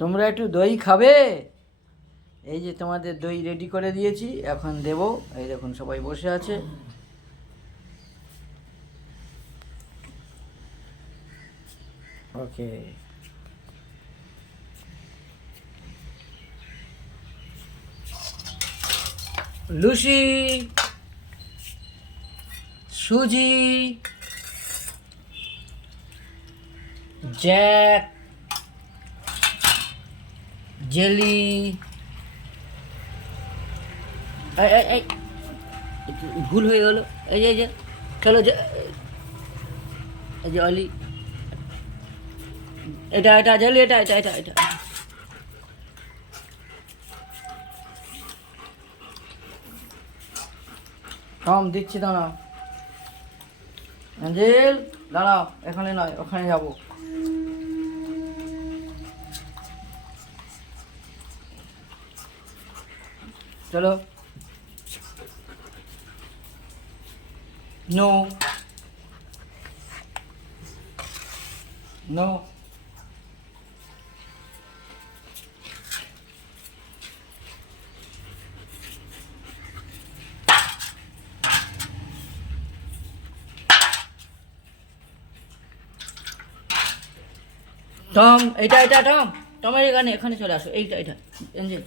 তোমরা একটু দই খাবে? এই যে তোমাদের দই রেডি করে দিয়েছি, এখন দেব। এই দেখুন সবাই বসে আছে। ওকে। লুচি, সুজি, জ্যাক, জেলি, এই এই এই ভুল হয়ে গেল। এই যে চলো যে, এই যে অলি, এটা জেলি, এটা কম দিচ্ছি, দাঁড়াও অ্যাঞ্জেল, দাঁড়াও, এখানে নয় ওখানে যাবো। চলো। No no. টম, এটা টম, টমের এখানে চলে আসো, এইটা এঞ্জেল।